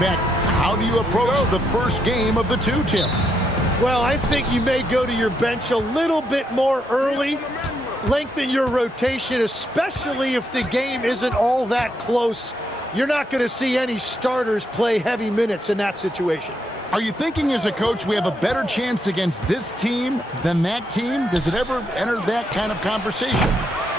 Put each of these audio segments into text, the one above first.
back-to-back. How do you approach the first game of the two, Tim? Well, I think you may go to your bench a little bit more early. Lengthen your rotation, especially if the game isn't all that close. You're not going to see any starters play heavy minutes in that situation. Are you thinking as a coach we have a better chance against this team than that team? Does it ever enter that kind of conversation?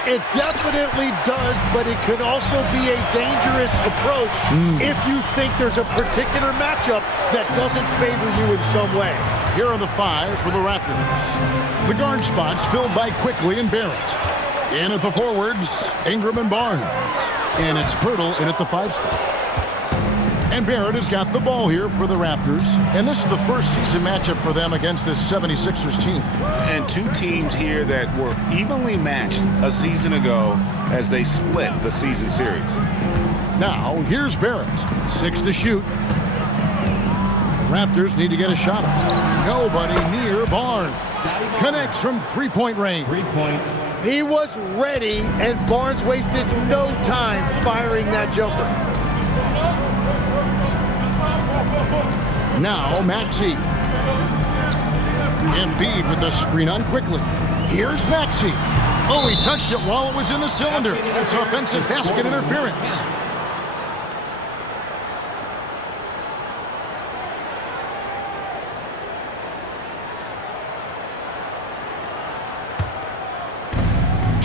It definitely does, but it could also be a dangerous approach if you think there's a particular matchup that doesn't favor you in some way. Here are the five for the Raptors. The guard spots filled by Quickly and Barrett. In at the forwards, Ingram and Barnes. And it's Pirtle in at the 5 spot. And Barrett has got the ball here for the Raptors. And this is the first season matchup for them against this 76ers team. And two teams here that were evenly matched a season ago as they split the season series. Now, here's Barrett. 6 to shoot. Raptors need to get a shot up. Nobody near Barnes. Connects from three-point range. 3 points. He was ready, and Barnes wasted no time firing that jumper. Now, Maxey. Embiid with the screen on Quickly. Here's Maxey. Oh, he touched it while it was in the cylinder. That's offensive basket interference.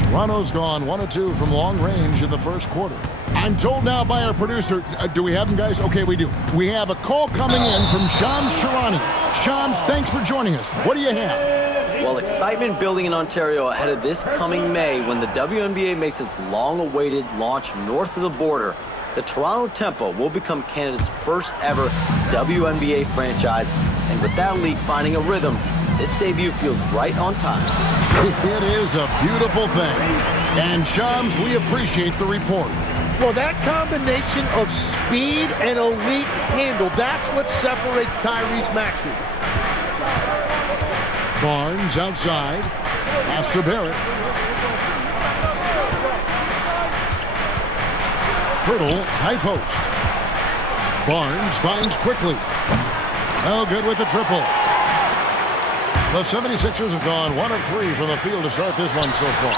Toronto's gone 1 of 2 from long range in the first quarter. I'm told now by our producer, do we have him, guys? Okay, we do. We have a call coming in from Shams Charani. Shams, thanks for joining us. What do you have? Well, excitement building in Ontario ahead of this coming May when the WNBA makes its long-awaited launch north of the border. The Toronto Tempo will become Canada's first ever WNBA franchise, and with that league finding a rhythm, this debut feels right on time. It is a beautiful thing. And Shams, we appreciate the report. Well, that combination of speed and elite handle, that's what separates Tyrese Maxey. Barnes outside. Pass to Barrett. Pirtle, high post. Barnes finds Quickly. Oh, good with the triple. The 76ers have gone 1 of 3 from the field to start this one so far.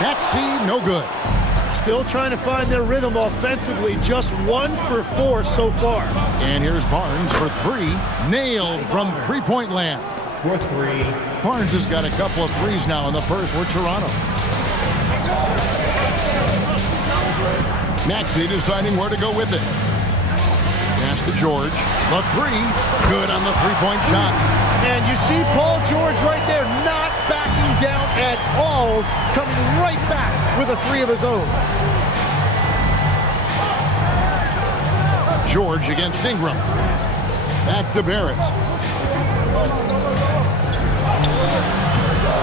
Maxey, no good. Still trying to find their rhythm offensively, just 1 for 4 so far. And here's Barnes for 3. Nailed from three-point land. 4-3. Barnes has got a couple of threes now in the first with Toronto. Maxey deciding where to go with it. Pass to George. The 3. Good on the three-point shot. And you see Paul George right there, not backing down at all, coming right back with a 3 of his own. George against Ingram. Back to Barrett.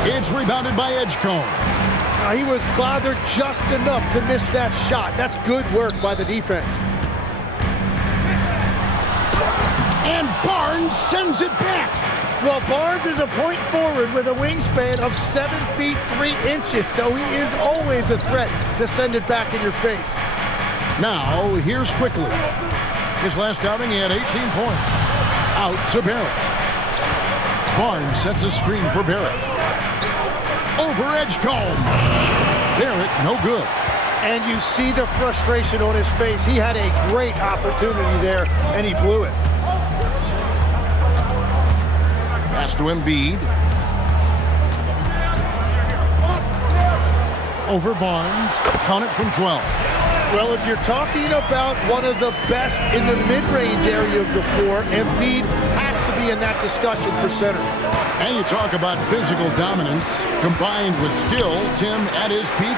It's rebounded by Edgecombe. He was bothered just enough to miss that shot. That's good work by the defense. And Barnes sends it back. Well, Barnes is a point forward with a wingspan of 7 feet 3 inches, so he is always a threat to send it back in your face. Now, here's Quickly. His last outing, he had 18 points. Out to Barrett. Barnes sets a screen for Barrett. Over Edgecombe. Barrett, no good. And you see the frustration on his face. He had a great opportunity there, and he blew it. Pass to Embiid. Over Barnes. Count it from 12. Well, if you're talking about one of the best in the mid-range area of the floor, Embiid has to be in that discussion for center. And you talk about physical dominance combined with skill. Tim, at his peak,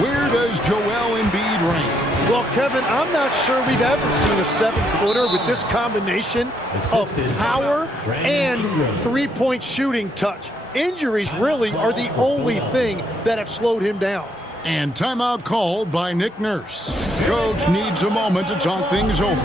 where does Joel Embiid rank? Well, Kevin, I'm not sure we've ever seen a 7-footer with this combination of power and three-point shooting touch. Injuries really are the only thing that have slowed him down. And timeout called by Nick Nurse. Coach needs a moment to talk things over.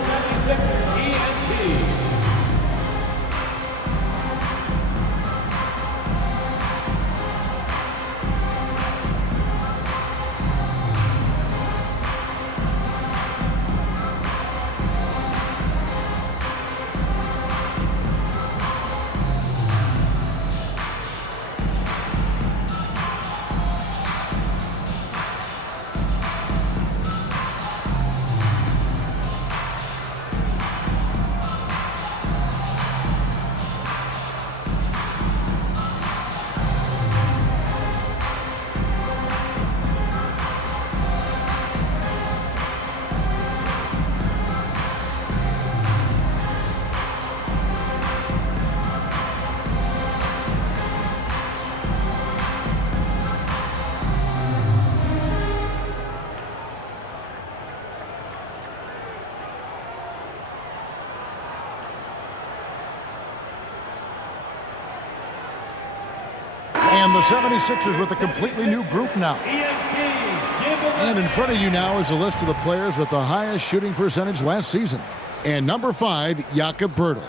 And the 76ers with a completely new group now. And in front of you now is a list of the players with the highest shooting percentage last season. And number 5, Jakob Poeltl.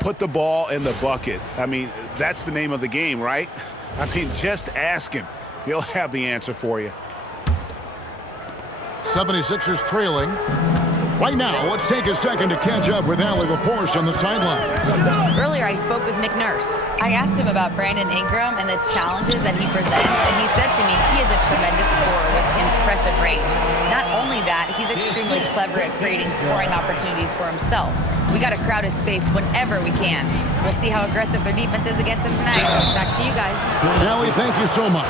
Put the ball in the bucket. I mean, that's the name of the game, right? I mean, just ask him. He'll have the answer for you. 76ers trailing. Right now, let's take a second to catch up with Allie LaForce on the sideline. Earlier, I spoke with Nick Nurse. I asked him about Brandon Ingram and the challenges that he presents, and he said to me he is a tremendous scorer with impressive range. Not only that, he's extremely clever at creating scoring opportunities for himself. We got to crowd his space whenever we can. We'll see how aggressive their defense is against him tonight. Back to you guys. Allie, thank you so much.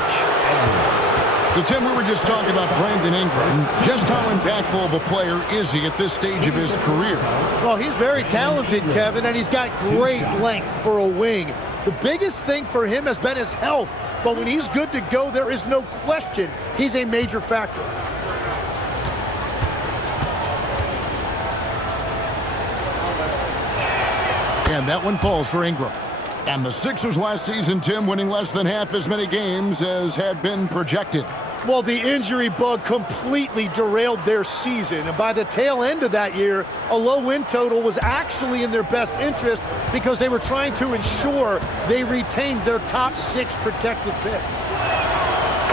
So, Tim, we were just talking about Brandon Ingram. Just how impactful of a player is he at this stage of his career? Well, he's very talented, Kevin, and he's got great length for a wing. The biggest thing for him has been his health, but when he's good to go, there is no question he's a major factor. And that one falls for Ingram. And the Sixers last season, Tim, winning less than half as many games as had been projected. Well, the injury bug completely derailed their season. And by the tail end of that year, a low win total was actually in their best interest because they were trying to ensure they retained their top 6 protected pick.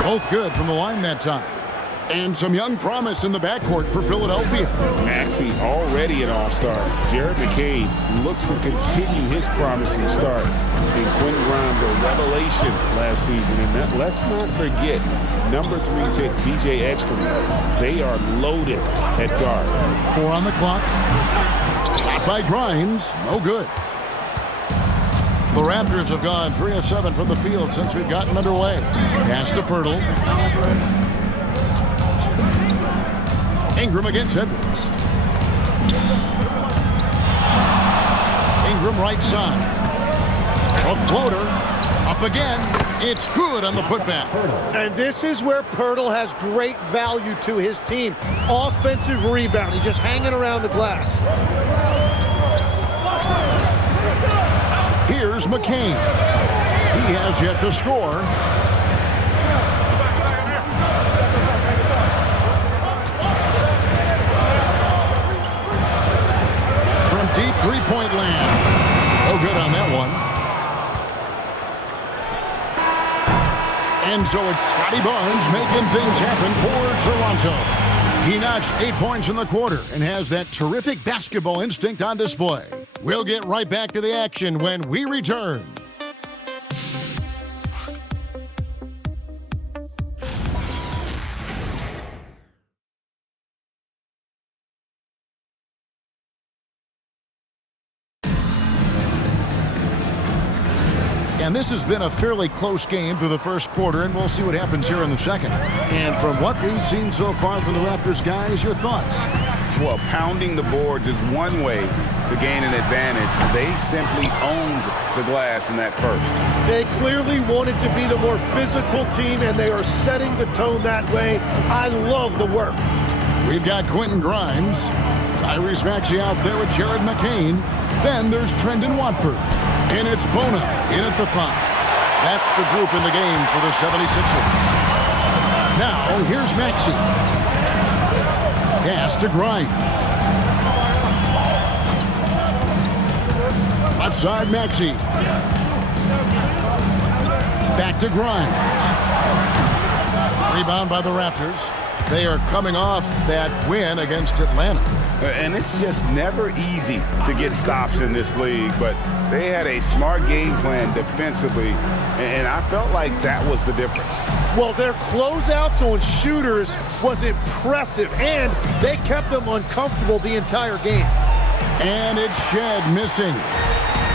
Both good from the line that time. And some young promise in the backcourt for Philadelphia. Maxey already an all-star. Jared McCain looks to continue his promising start. And Quentin Grimes a revelation last season. And let's not forget, number 3 pick B.J. Edgecombe. They are loaded at guard. 4 on the clock. Shot by Grimes. No good. The Raptors have gone 3 of 7 from the field since we've gotten underway. Pass to Poeltl. Ingram against Edwards. Ingram right side. A floater. Up again. It's good on the putback. And this is where Poeltl has great value to his team. Offensive rebound. He's just hanging around the glass. Here's McCain. He has yet to score. Deep three-point land. No good on that one. And so it's Scotty Barnes making things happen for Toronto. He notched 8 points in the quarter and has that terrific basketball instinct on display. We'll get right back to the action when we return. And this has been a fairly close game through the first quarter, and we'll see what happens here in the second. And from what we've seen so far from the Raptors, guys, your thoughts? Well, pounding the boards is one way to gain an advantage. They simply owned the glass in that first. They clearly wanted to be the more physical team, and they are setting the tone that way. I love the work. We've got Quentin Grimes. Tyrese Maxey out there with Jared McCain. Then there's Trendon Watford. And it's Bona in at the 5. That's the group in the game for the 76ers. Now, here's Maxey. Pass to Grimes. Left side, Maxey. Back to Grimes. Rebound by the Raptors. They are coming off that win against Atlanta. And it's just never easy to get stops in this league, but they had a smart game plan defensively, and I felt like that was the difference. Well, their closeouts on shooters was impressive, and they kept them uncomfortable the entire game. And it's Shed missing.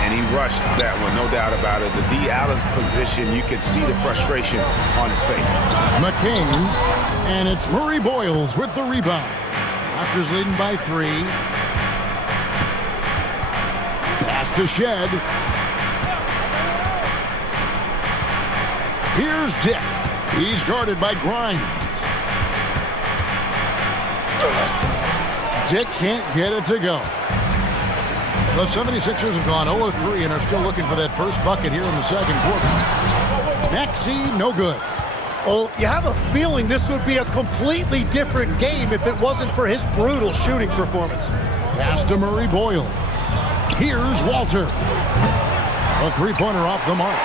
And he rushed that one, no doubt about it. The D out of position, you could see the frustration on his face. McCain, and it's Murray Boyles with the rebound. Raptors leading by 3. Pass to Shed. Here's Dick. He's guarded by Grimes. Dick can't get it to go. The 76ers have gone 0-3 and are still looking for that first bucket here in the second quarter. Maxey, no good. Well, you have a feeling this would be a completely different game if it wasn't for his brutal shooting performance. Pass to Murray Boyle. Here's Walter. A three-pointer off the mark.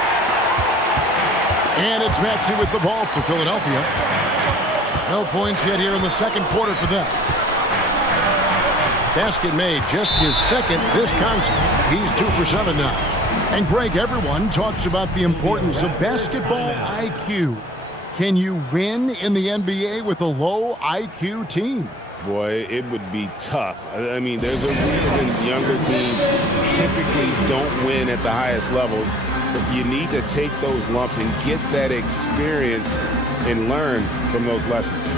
And it's Maxey with the ball for Philadelphia. No points yet here in the second quarter for them. Basket made, just his second this contest. He's 2 for 7 now. And Greg, everyone talks about the importance of basketball IQ. Can you win in the NBA with a low IQ team? Boy, it would be tough. I mean, there's a reason younger teams typically don't win at the highest level. But you need to take those lumps and get that experience and learn from those lessons.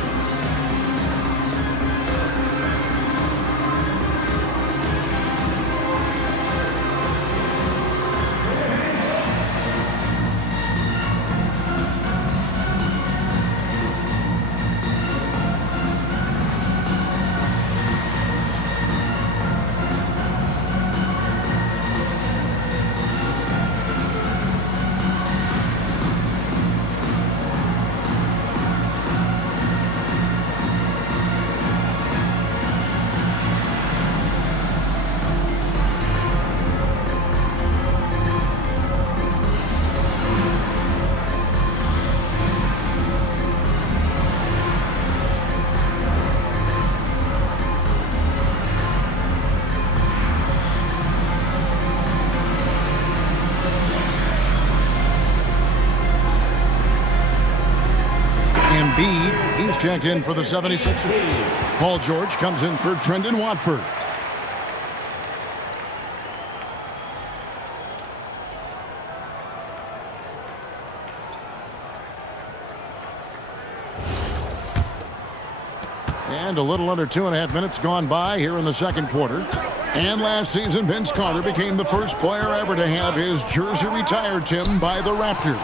He's checked in for the 76ers. Paul George comes in for Trendon Watford. And a little under 2.5 minutes gone by here in the second quarter. And last season, Vince Carter became the first player ever to have his jersey retired, Tim, by the Raptors.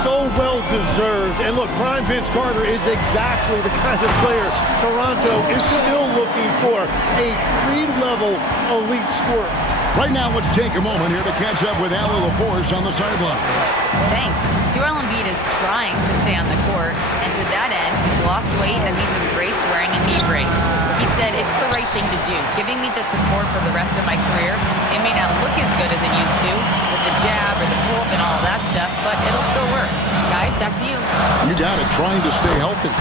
So well deserved. And look, prime Vince Carter is exactly the kind of player Toronto is still looking for. A three-level elite scorer. Right now, let's take a moment here to catch up with Allie LaForce on the sideline. Thanks. Joel Embiid is trying to stay on the court, and to that end, he's lost weight and he's embraced wearing a knee brace. He said, "It's the right thing to do, giving me the support for the rest of my career. It may not look as good as it used to, with the jab or the pull-up and all that stuff, but it'll still work." Guys, back to you. You got it, trying to stay healthy.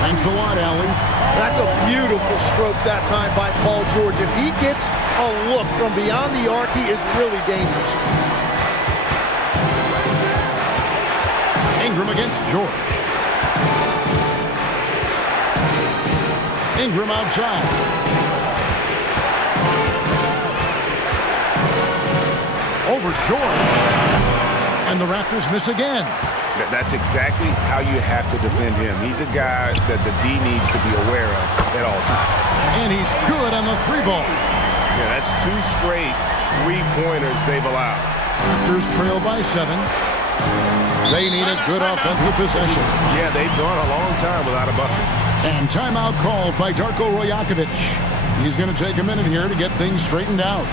Thanks a lot, Allie. That's a beautiful stroke that time by Paul George. If he gets a look from beyond the arc, he is really dangerous. Ingram against George. Ingram outside. Over George. And the Raptors miss again. That's exactly how you have to defend him. He's a guy that the D needs to be aware of at all times. And he's good on the three ball. Yeah, that's 2 straight three-pointers they've allowed. Raptors trail by 7. They need a good offensive possession. Yeah, they've gone a long time without a bucket. And timeout called by Darko Rajakovic. He's going to take a minute here to get things straightened out.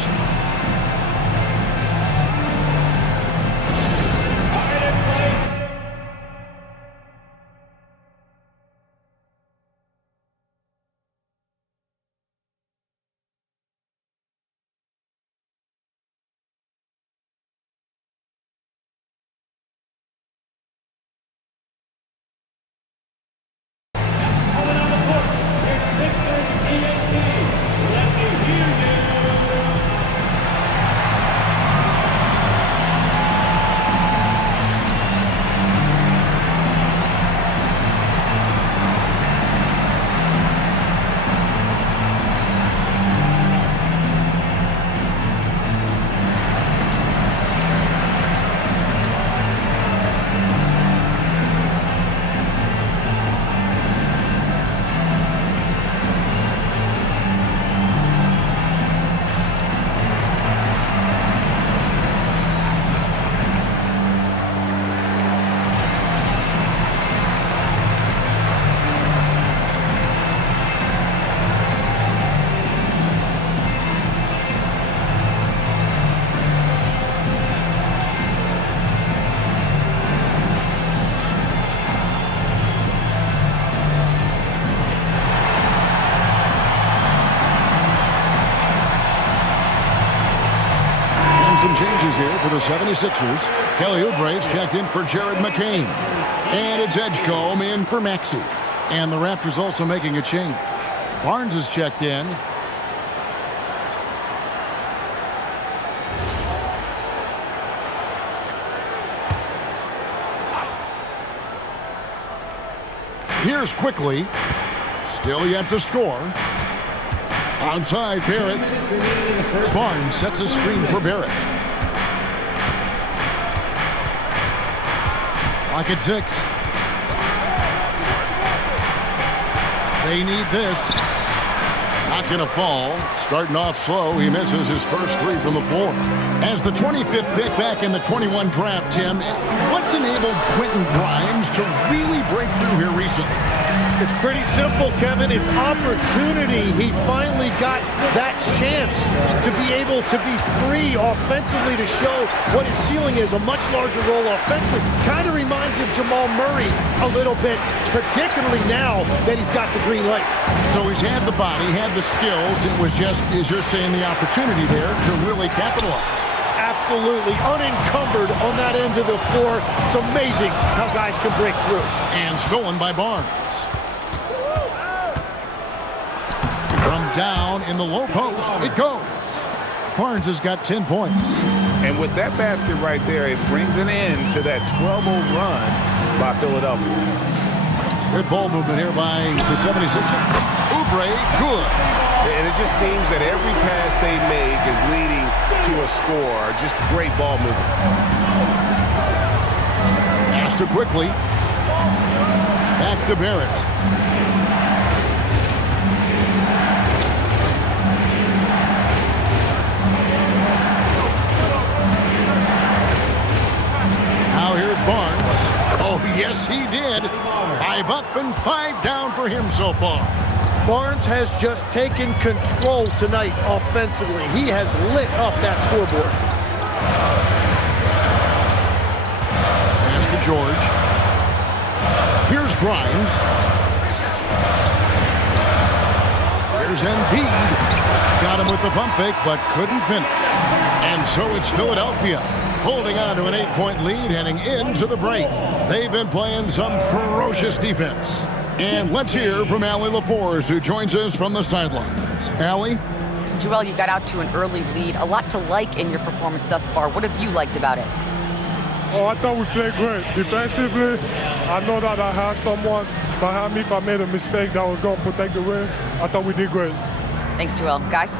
And some changes here for the 76ers. Kelly Oubre's checked in for Jared McCain. And it's Edgecombe in for Maxey. And the Raptors also making a change. Barnes is checked in. Here's Quickly. Still yet to score. Outside, Barrett. Barnes sets a screen for Barrett. Clock at 6. They need this. Not going to fall. Starting off slow, he misses his first 3 from the floor. As the 25th pick back in the 21 draft, Tim, what's enabled Quentin Grimes to really break through here recently? It's pretty simple, Kevin. It's opportunity. He finally got that chance to be able to be free offensively to show what his ceiling is, a much larger role offensively. Kind of reminds you of Jamal Murray a little bit, particularly now that he's got the green light. So he's had the body, had the skills. It was just, as you're saying, the opportunity there to really capitalize. Absolutely unencumbered on that end of the floor. It's amazing how guys can break through. And stolen by Barnes. From down in the low post, it goes. Barnes has got 10 points. And with that basket right there, it brings an end to that 12-0 run by Philadelphia. Good ball movement here by the 76ers. Oubre, good. And it just seems that every pass they make is leading to a score. Just great ball movement. Pass to Quickly. Back to Barrett. Now here's Barnes. Oh, yes, he did. 5 up and 5 down for him so far. Barnes has just taken control tonight offensively. He has lit up that scoreboard. Pass to George. Here's Grimes. Here's Embiid. Got him with the pump fake, but couldn't finish. And so it's Philadelphia holding on to an 8-point lead heading into the break. They've been playing some ferocious defense. And let's hear from Allie LaForce, who joins us from the sidelines. Allie? Joel, you got out to an early lead. A lot to like in your performance thus far. What have you liked about it? Oh, I thought we played great. Defensively, I know that I had someone behind me if I made a mistake that was going to protect the rim. I thought we did great. Thanks, Joel. Guys?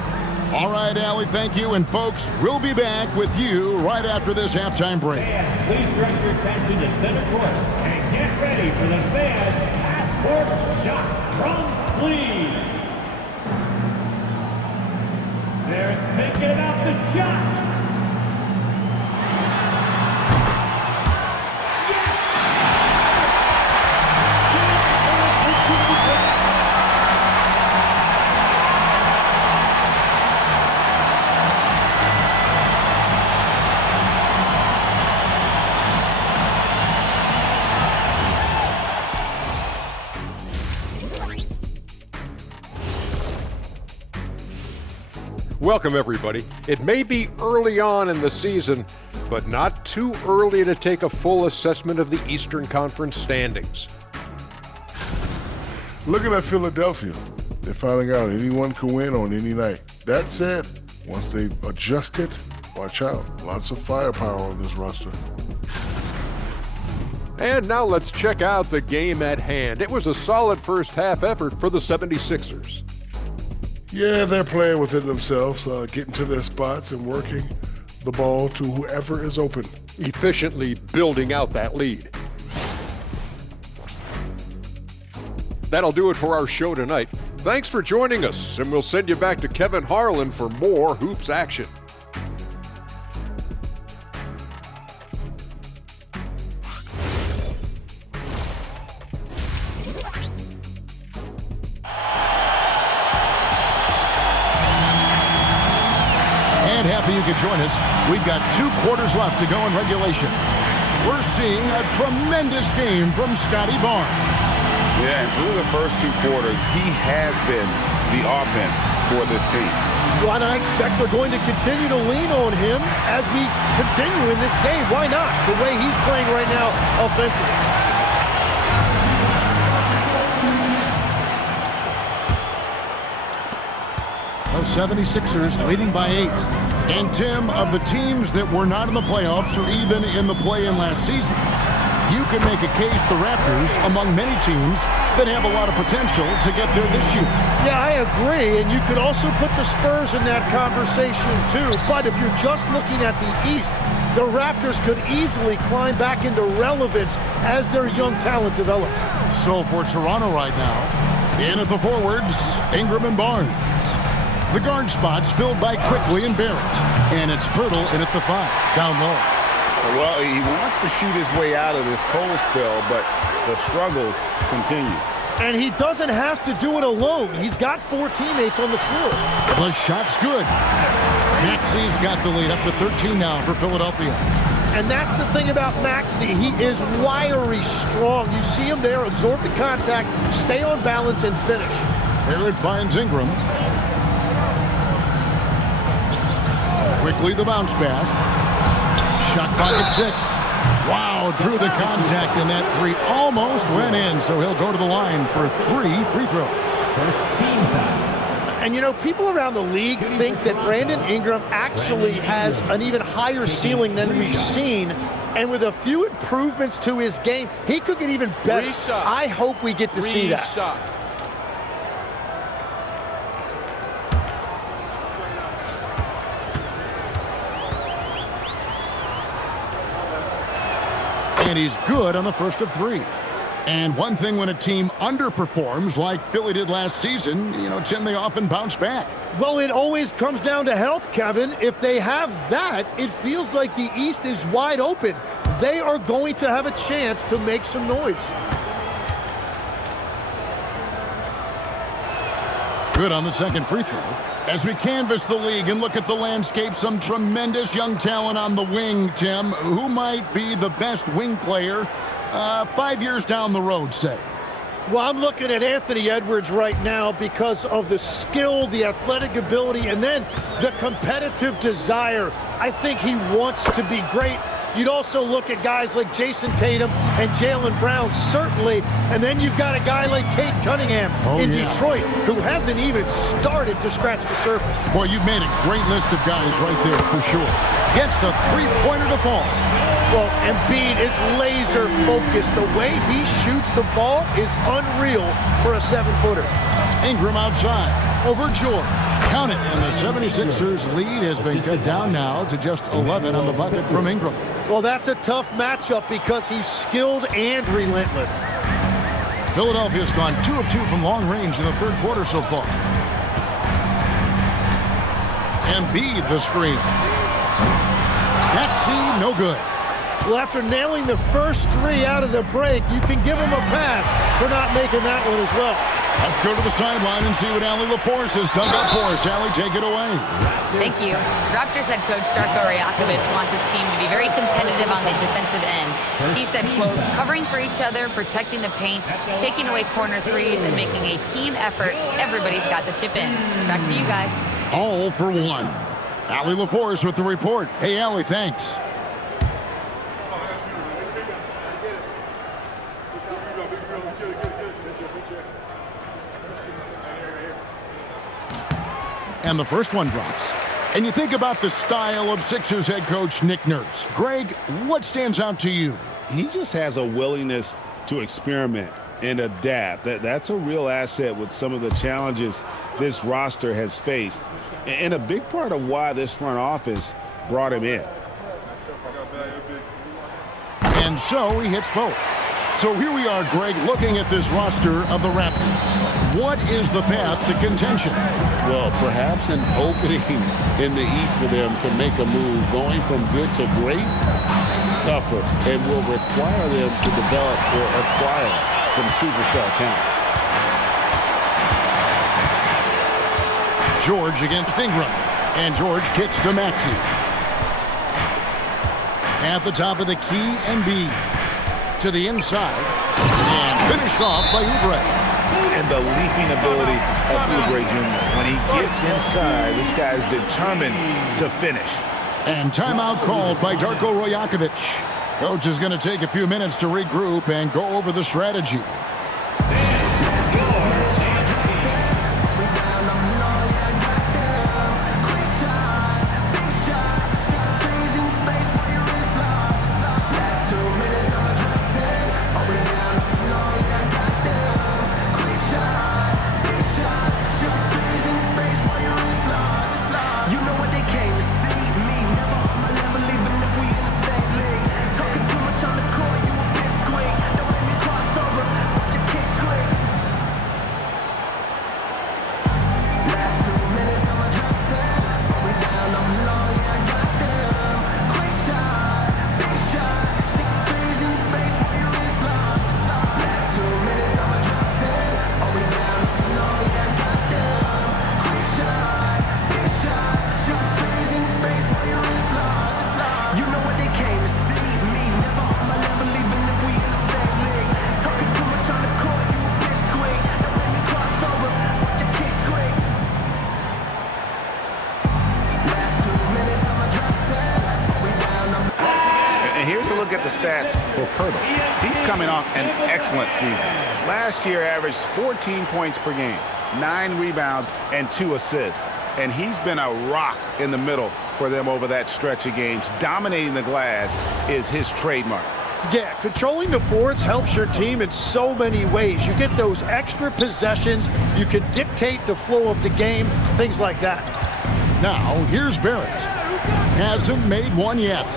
All right, Allie, thank you. And folks, we'll be back with you right after this halftime break. Fans, please direct your attention to center court and get ready for the fan half-court shot from Fleet. They're thinking about the shot. Welcome, everybody. It may be early on in the season, but not too early to take a full assessment of the Eastern Conference standings. Looking at Philadelphia, they're finding out anyone can win on any night. That said, once they've adjusted, watch out. Lots of firepower on this roster. And now let's check out the game at hand. It was a solid first half effort for the 76ers. Yeah, they're playing within themselves, getting to their spots and working the ball to whoever is open. Efficiently building out that lead. That'll do it for our show tonight. Thanks for joining us, and we'll send you back to Kevin Harlan for more hoops action. Happy you could join us. We've got 2 quarters left to go in regulation. We're seeing a tremendous game from Scotty Barnes. Yeah, and through the first 2 quarters, he has been the offense for this team. Well, and I expect they're going to continue to lean on him as we continue in this game. Why not? The way he's playing right now offensively. The 76ers leading by 8. And Tim, of the teams that were not in the playoffs or even in the play-in last season, you can make a case the Raptors, among many teams, that have a lot of potential to get there this year. Yeah, I agree, and you could also put the Spurs in that conversation too. But if you're just looking at the East, the Raptors could easily climb back into relevance as their young talent develops. So for Toronto right now, in at the forwards, Ingram and Barnes. The guard spots filled by Quickly and Barrett. And it's Pirtle in at the 5, down low. Well, he wants to shoot his way out of this cold spell, but the struggles continue. And he doesn't have to do it alone. He's got 4 teammates on the floor. The shot's good. Maxi's got the lead up to 13 now for Philadelphia. And that's the thing about Maxey. He is wiry strong. You see him there, absorb the contact, stay on balance, and finish. Barrett finds Ingram. Quickly the bounce pass. Shot clock at 6. Wow, through the contact, and that 3 almost went in, so he'll go to the line for 3 free throws. First team foul. And you know, people around the league think that Brandon Ingram actually has an even higher ceiling than we've seen. And with a few improvements to his game, he could get even better. I hope we get to see that. And he's good on the first of 3. And one thing when a team underperforms like Philly did last season, you know, Tim, they often bounce back. Well, it always comes down to health, Kevin. If they have that, it feels like the East is wide open. They are going to have a chance to make some noise. Good on the second free throw. As we canvass the league and look at the landscape, some tremendous young talent on the wing, Tim. Who might be the best wing player 5 years down the road, say? Well, I'm looking at Anthony Edwards right now because of the skill, the athletic ability, and then the competitive desire. I think he wants to be great. You'd also look at guys like Jason Tatum and Jaylen Brown, certainly. And then you've got a guy like Cade Cunningham in Detroit, who hasn't even started to scratch the surface. Boy, you've made a great list of guys right there for sure. Gets the three-pointer to fall. Well, Embiid is laser focused. The way he shoots the ball is unreal for a 7-footer. Ingram outside over George. Count it, and the 76ers lead has been cut down now to just 11 on the bucket from Ingram. Well, that's a tough matchup because he's skilled and relentless. Philadelphia's gone 2 of 2 from long range in the third quarter so far. Embiid the screen. Maxey, no good. Well, after nailing the first 3 out of the break, you can give him a pass for not making that one as well. Let's go to the sideline and see what Allie LaForce has dug up for us. Allie, take it away. Thank you. Raptors head coach Darko Rajakovic wants his team to be very competitive on the defensive end. He said, quote, covering for each other, protecting the paint, taking away corner threes, and making a team effort. Everybody's got to chip in. Back to you guys. All for one. Allie LaForce with the report. Hey, Allie, thanks. And the first one drops. And you think about the style of Sixers head coach Nick Nurse. Greg, what stands out to you? He just has a willingness to experiment and adapt. That's a real asset with some of the challenges this roster has faced. And a big part of why this front office brought him in. And so he hits both. So here we are, Greg, looking at this roster of the Raptors. What is the path to contention? Well, perhaps an opening in the East for them to make a move. Going from good to great, it's tougher and will require them to develop or acquire some superstar talent. George against Ingram. And George kicks to Maxey. At the top of the key, Embiid. To the inside. And finished off by Oubre. And the leaping ability of Oubre Jr. When he gets inside, this guy's determined to finish. And timeout called by Darko Rajakovic. Coach is going to take a few minutes to regroup and go over the strategy. Look at the stats for Pirtle. He's coming off an excellent season. Last year averaged 14 points per game, 9 rebounds, and 2 assists. And he's been a rock in the middle for them over that stretch of games. Dominating the glass is his trademark. Yeah, controlling the boards helps your team in so many ways. You get those extra possessions. You can dictate the flow of the game, things like that. Now, here's Barrett. Hasn't made one yet.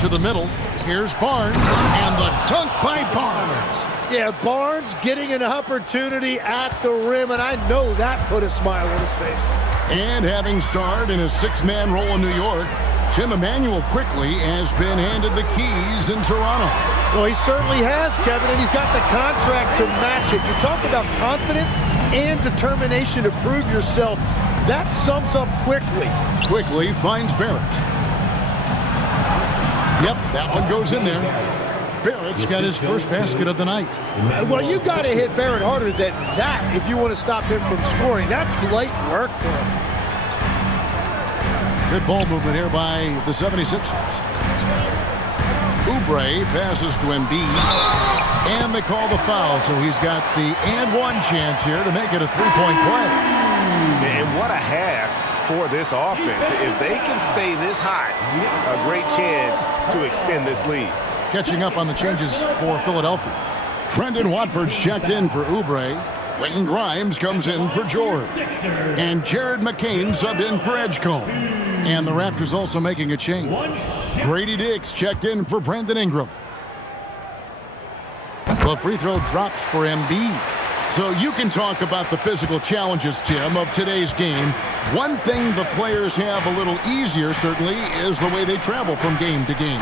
To the middle, here's Barnes, and the dunk by Barnes. Yeah, Barnes getting an opportunity at the rim, and I know that put a smile on his face. And having starred in a 6-man role in New York, Tim Emanuel quickly has been handed the keys in Toronto. Well, he certainly has, Kevin, and he's got the contract to match it. You talk about confidence and determination to prove yourself. That sums up quickly. Quickly finds Barrett. Yep, that one goes in there. Barrett's got his first basket of the night. Well, you got to hit Barrett harder than that if you want to stop him from scoring. That's light work for him. Good ball movement here by the 76ers. Oubre passes to Embiid, and they call the foul, so he's got the and one chance here to make it a three-point play. And what a half for this offense. If they can stay this hot, a great chance to extend this lead. Catching up on the changes for Philadelphia. Trendon Watford's checked in for Oubre. Quentin Grimes comes in for George. And Jared McCain subbed in for Edgecombe. And the Raptors also making a change. Grady Dix checked in for Brandon Ingram. The free throw drops for Embiid. So you can talk about the physical challenges, Tim, of today's game. One thing the players have a little easier, certainly, is the way they travel from game to game.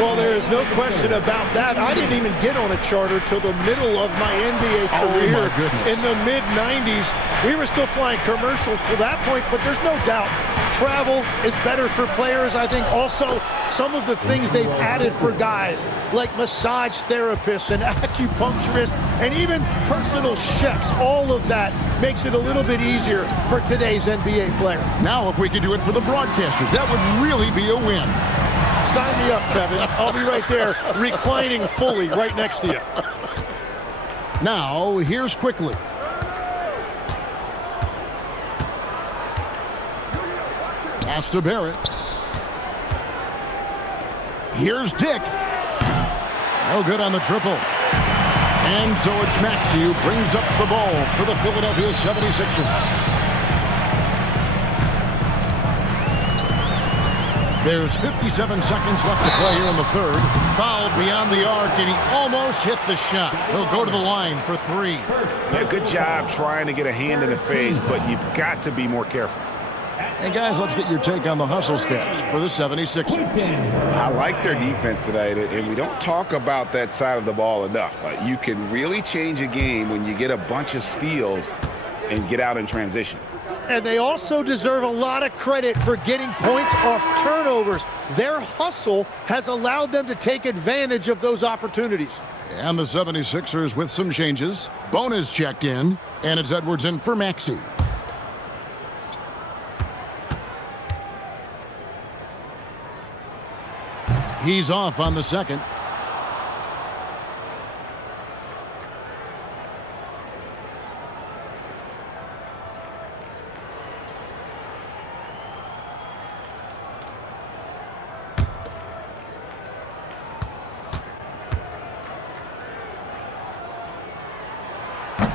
Well, there is no question about that. I didn't even get on a charter till the middle of my NBA career. Oh, my goodness. In the mid-90s. We were still flying commercials to that point, but there's no doubt travel is better for players. I think also some of the things they've added for guys, like massage therapists and acupuncturists and even personal chefs, all of that makes it a little bit easier for today's NBA player. Now, if we could do it for the broadcasters, that would really be a win. Sign me up, Kevin. I'll be right there reclining fully right next to you. Now, here's Quickly. Pass to Barrett. Here's Dick. No good on the triple. And so it's Maxey who brings up the ball for the Philadelphia 76ers. There's 57 seconds left to play here in the third. Fouled beyond the arc, and he almost hit the shot. He'll go to the line for three. Yeah, good job trying to get a hand in the face, but you've got to be more careful. Hey, guys, let's get your take on the hustle stats for the 76ers. I like their defense tonight, and we don't talk about that side of the ball enough. You can really change a game when you get a bunch of steals and get out in transition. And they also deserve a lot of credit for getting points off turnovers. Their hustle has allowed them to take advantage of those opportunities. And the 76ers with some changes. Bona's checked in, and it's Edwards in for Maxey. He's off on the second.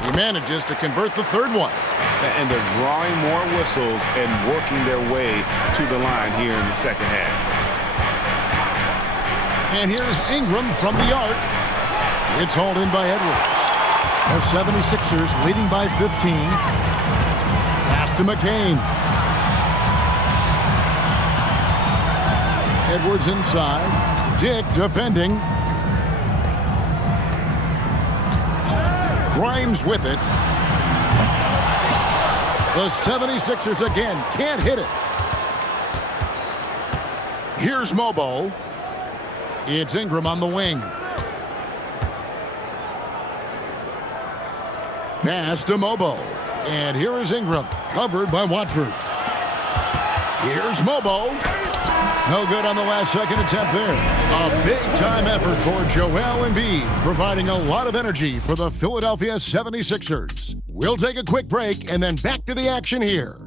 He manages to convert the third one. And they're drawing more whistles and working their way to the line here in the second half. And here's Ingram from the arc. It's hauled in by Edwards. The 76ers leading by 15. Pass to McCain. Edwards inside. Dick defending. Grimes with it. The 76ers again can't hit it. Here's Mobo. It's Ingram on the wing. Pass to Mobo. And here is Ingram, covered by Watford. Here's Mobo. No good on the last second attempt there. A big-time effort for Joel Embiid, providing a lot of energy for the Philadelphia 76ers. We'll take a quick break and then back to the action here.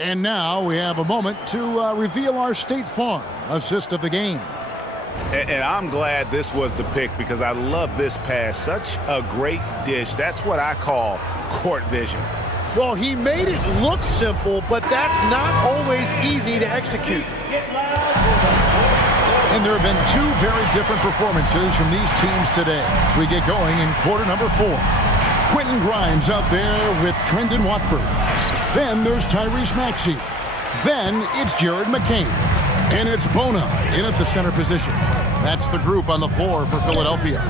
And now we have a moment to reveal our State Farm assist of the game. And I'm glad this was the pick because I love this pass. Such a great dish. That's what I call court vision. Well, he made it look simple, but that's not always easy to execute. And there have been two very different performances from these teams today as we get going in quarter number 4. Quentin Grimes out there with Trendon Watford. Then there's Tyrese Maxey. Then it's Jared McCain. And it's Bona in at the center position. That's the group on the floor for Philadelphia.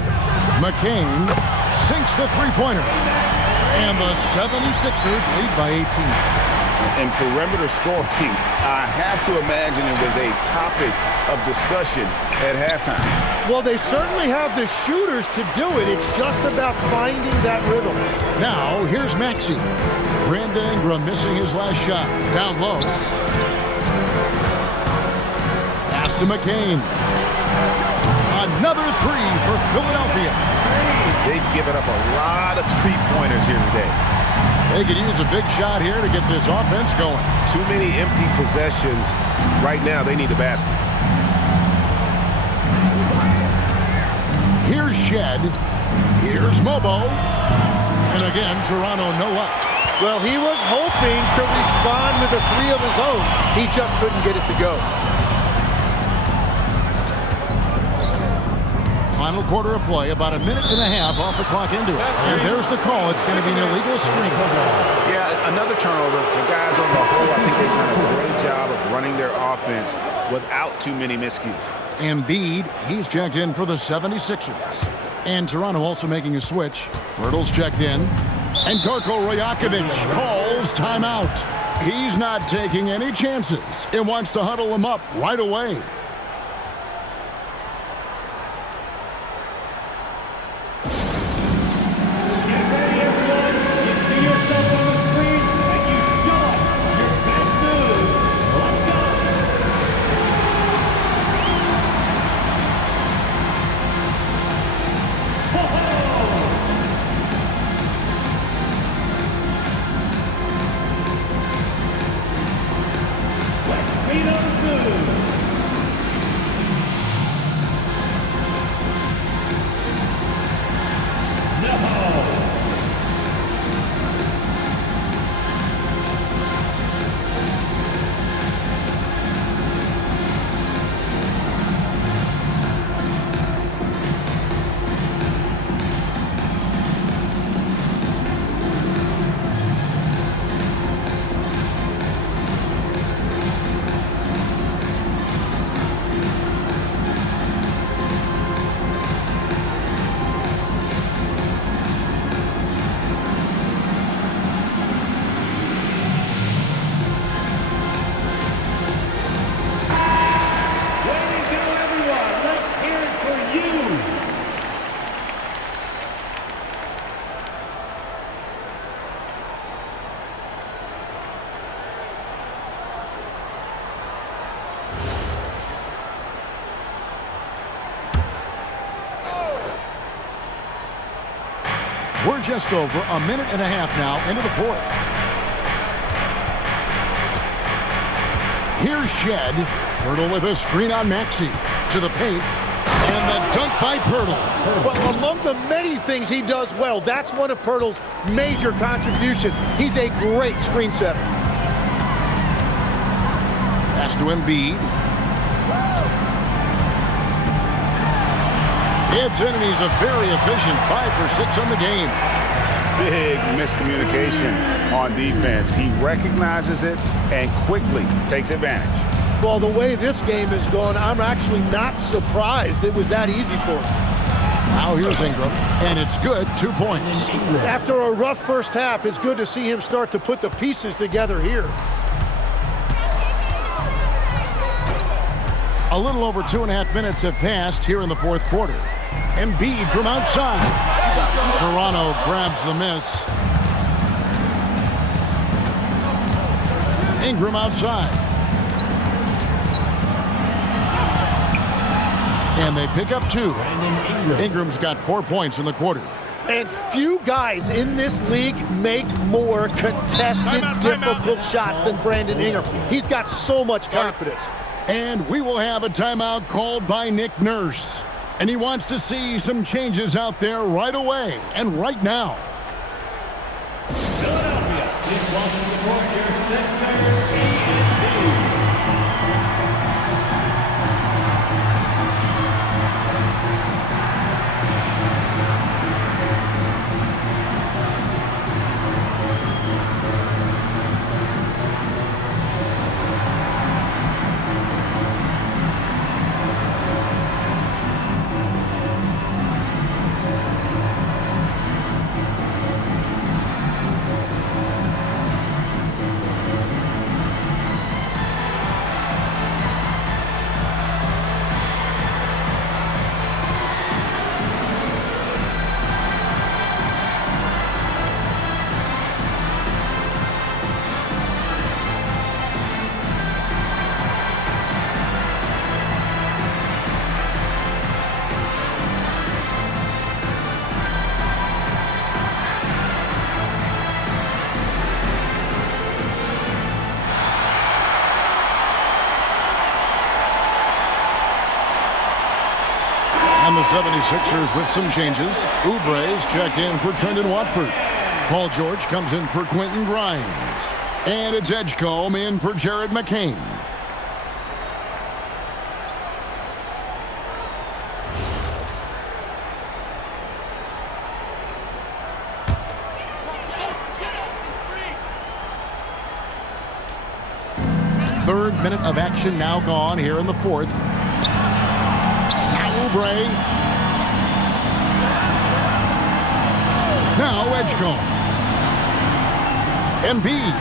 McCain sinks the three-pointer. And the 76ers lead by 18. And perimeter scoring, I have to imagine it was a topic of discussion at halftime. Well, they certainly have the shooters to do it. It's just about finding that rhythm. Now, here's Maxey. Brandon Ingram missing his last shot. Down low. Pass to McCain. Another three for Philadelphia. They've given up a lot of three-pointers here today. They could use a big shot here to get this offense going. Too many empty possessions. Right now, they need a basket. Here's Shed. Here's Mobo. And again, Toronto no luck. Well, he was hoping to respond with a three of his own. He just couldn't get it to go. Final quarter of play, about a minute and a half off the clock into it. And there's the call. It's going to be an illegal screen. Yeah, another turnover. The guys on the whole, I think they've done a great job of running their offense without too many miscues. Embiid, he's checked in for the 76ers. And Toronto also making a switch. Pirtle's checked in. And Darko Rajakovic calls timeout. He's not taking any chances and wants to huddle him up right away. We're just over a minute and a half now into the fourth. Here's Shed. Pirtle with a screen on Maxey. To the paint. And the dunk by Pirtle. Well, among the many things he does well, that's one of Pirtle's major contributions. He's a great screen setter. Pass to Embiid. It's in, and he's a very efficient 5 for 6 on the game. Big miscommunication on defense. He recognizes it and quickly takes advantage. Well, the way this game is going, I'm actually not surprised it was that easy for him. Now here's Ingram, and it's good, 2 points. After a rough first half, it's good to see him start to put the pieces together here. A little over 2.5 minutes have passed here in the fourth quarter. Embiid from outside. Toronto grabs the miss. Ingram outside. And they pick up 2. Ingram's got 4 points in the quarter. And few guys in this league make more contested, difficult shots than Brandon Ingram. He's got so much confidence. And we will have a timeout called by Nick Nurse. And he wants to see some changes out there right away and right now. Philadelphia is welcome to report your center, 8-2. And the 76ers with some changes. Oubre's checked in for Trendon Watford. Paul George comes in for Quentin Grimes. And it's Edgecombe in for Jared McCain. Third minute of action now gone here in the fourth. Oubre. Now Edgecombe. Embiid.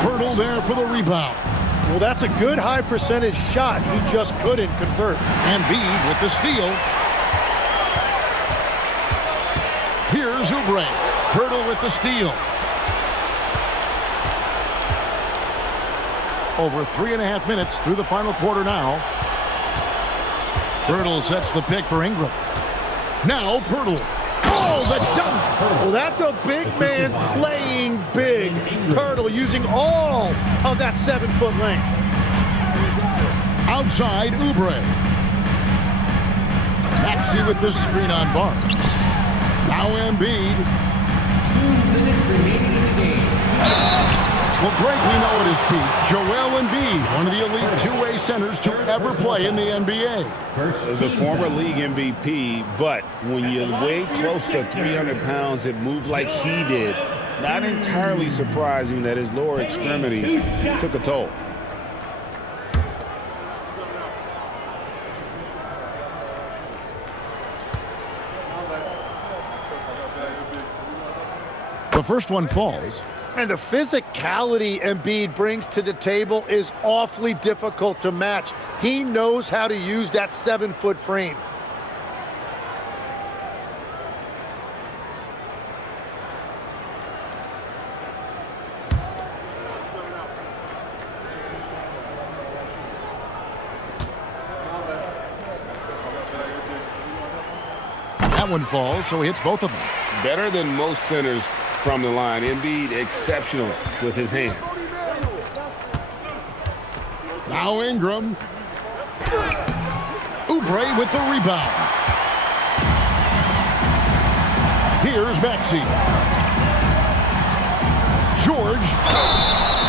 Pirtle there for the rebound. Well, that's a good high percentage shot. He just couldn't convert. Embiid with the steal. Here's Oubre. Pirtle with the steal. Over 3.5 minutes through the final quarter now. Pirtle sets the pick for Ingram. Now Pirtle. Oh, the dunk! Well, that's a big man playing big. Pirtle using all of that 7-foot length. Outside, Oubre. Maxey with the screen on Barnes. Now Embiid. 2 minutes remaining in the game. Well, Greg, we know at his peak, Joel Embiid, one of the elite two-way centers to ever play in the NBA. The former league MVP, but when you weigh close to 300 pounds and move like he did, not entirely surprising that his lower extremities took a toll. The first one falls. And the physicality Embiid brings to the table is awfully difficult to match. He knows how to use that 7-foot frame. that one falls, so he hits both of them. Better than most centers from the line. Embiid exceptional with his hands. Now Ingram. Oubre with the rebound. Here's Maxey. George.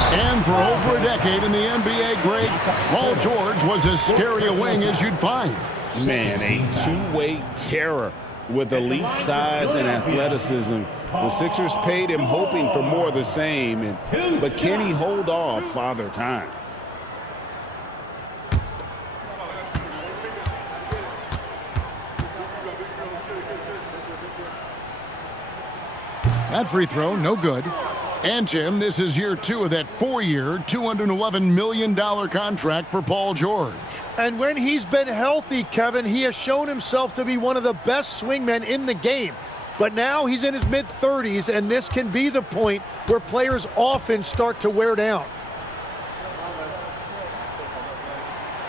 And for over a decade in the NBA great, Paul George was as scary a wing as you'd find. Man, a two-way terror with elite size and athleticism. The Sixers paid him hoping for more of the same, but can he hold off Father Time? That free throw, no good. And, Jim, this is year 2 of that 4-year, $211 million contract for Paul George. And when he's been healthy, Kevin, he has shown himself to be one of the best swingmen in the game. But now he's in his mid-30s, and this can be the point where players often start to wear down.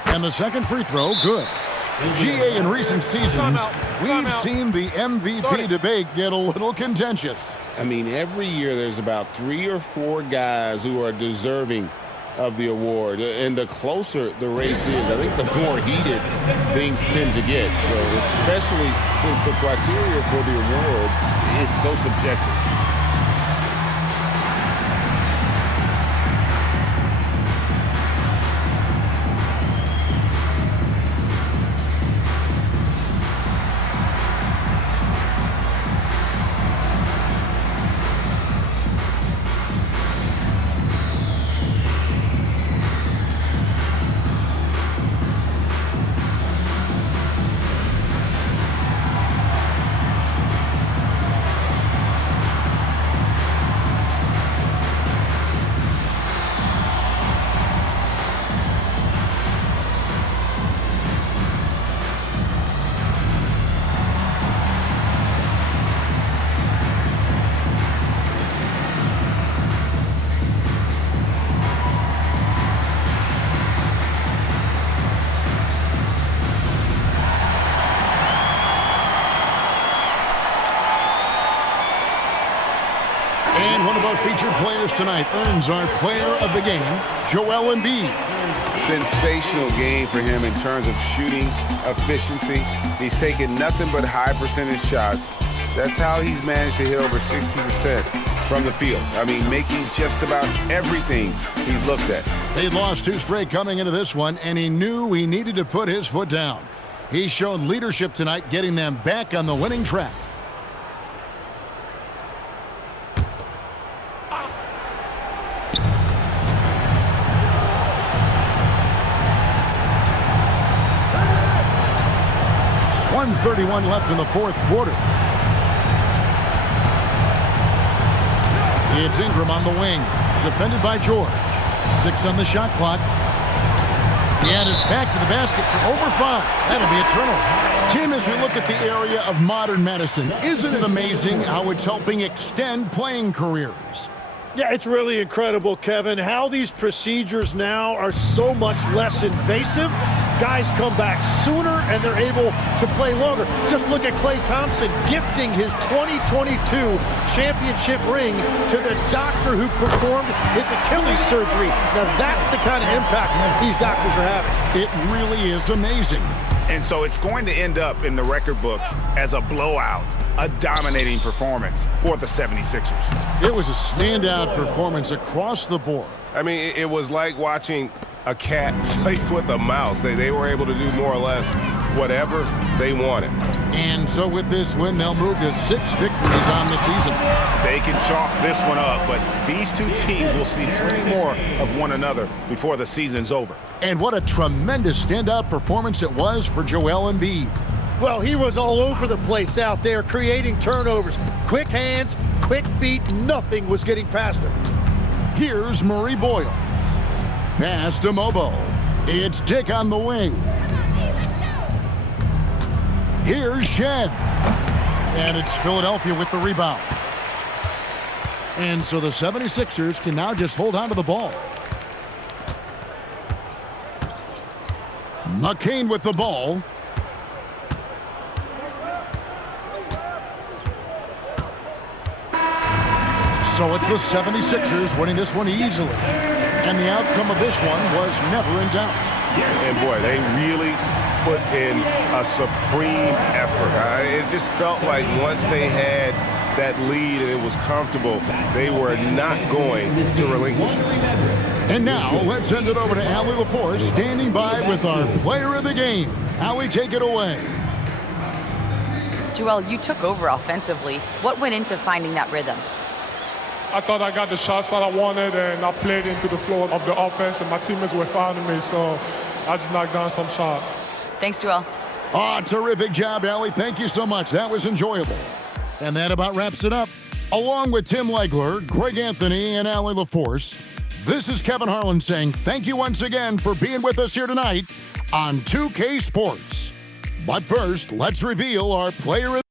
And the second free throw, good. GA, in recent seasons, we've seen the MVP debate get a little contentious. I mean, every year there's about 3 or 4 guys who are deserving of the award. And the closer the race is, I think the more heated things tend to get. So especially since the criteria for the award is so subjective. And one of our featured players tonight earns our player of the game, Joel Embiid. Sensational game for him in terms of shooting efficiency. He's taken nothing but high percentage shots. That's how he's managed to hit over 60% from the field. I mean, making just about everything he's looked at. They'd lost 2 straight coming into this one, and he knew he needed to put his foot down. He's shown leadership tonight, getting them back on the winning track. .131 left in the fourth quarter. It's Ingram on the wing, defended by George. 6 on the shot clock. And it's back to the basket for over 5. That'll be a turnover. Tim, as we look at the area of modern medicine, isn't it amazing how it's helping extend playing careers? Yeah, it's really incredible, Kevin, how these procedures now are so much less invasive. Guys come back sooner and they're able to play longer. Just look at Klay Thompson gifting his 2022 championship ring to the doctor who performed his Achilles surgery. Now that's the kind of impact these doctors are having. It really is amazing. And so it's going to end up in the record books as a blowout, a dominating performance for the 76ers. It was a standout performance across the board. I mean, it was like watching a cat play with a mouse. They were able to do more or less whatever they wanted. And so with this win, they'll move to 6 victories on the season. They can chalk this one up, but these two teams will see plenty more of one another before the season's over. And what a tremendous standout performance it was for Joel Embiid. Well, he was all over the place out there, creating turnovers. Quick hands, quick feet, nothing was getting past him. Here's Murray Boyle. Pass to Mobo. It's Dick on the wing. Here's Shed. And it's Philadelphia with the rebound. And so the 76ers can now just hold on to the ball. McCain with the ball. So it's the 76ers winning this one easily. And the outcome of this one was never in doubt. And boy, they really put in a supreme effort. It just felt like once they had that lead and it was comfortable, they were not going to relinquish it. And now let's send it over to Allie LaForce, standing by with our player of the game. Allie, take it away. Joel, you took over offensively. What went into finding that rhythm? I thought I got the shots that I wanted, and I played into the flow of the offense, and my teammates were fouling me, so I just knocked down some shots. Thanks, Joel. Terrific job, Allie. Thank you so much. That was enjoyable. And that about wraps it up. Along with Tim Legler, Greg Anthony, and Allie LaForce, this is Kevin Harlan saying thank you once again for being with us here tonight on 2K Sports. But first, let's reveal our player of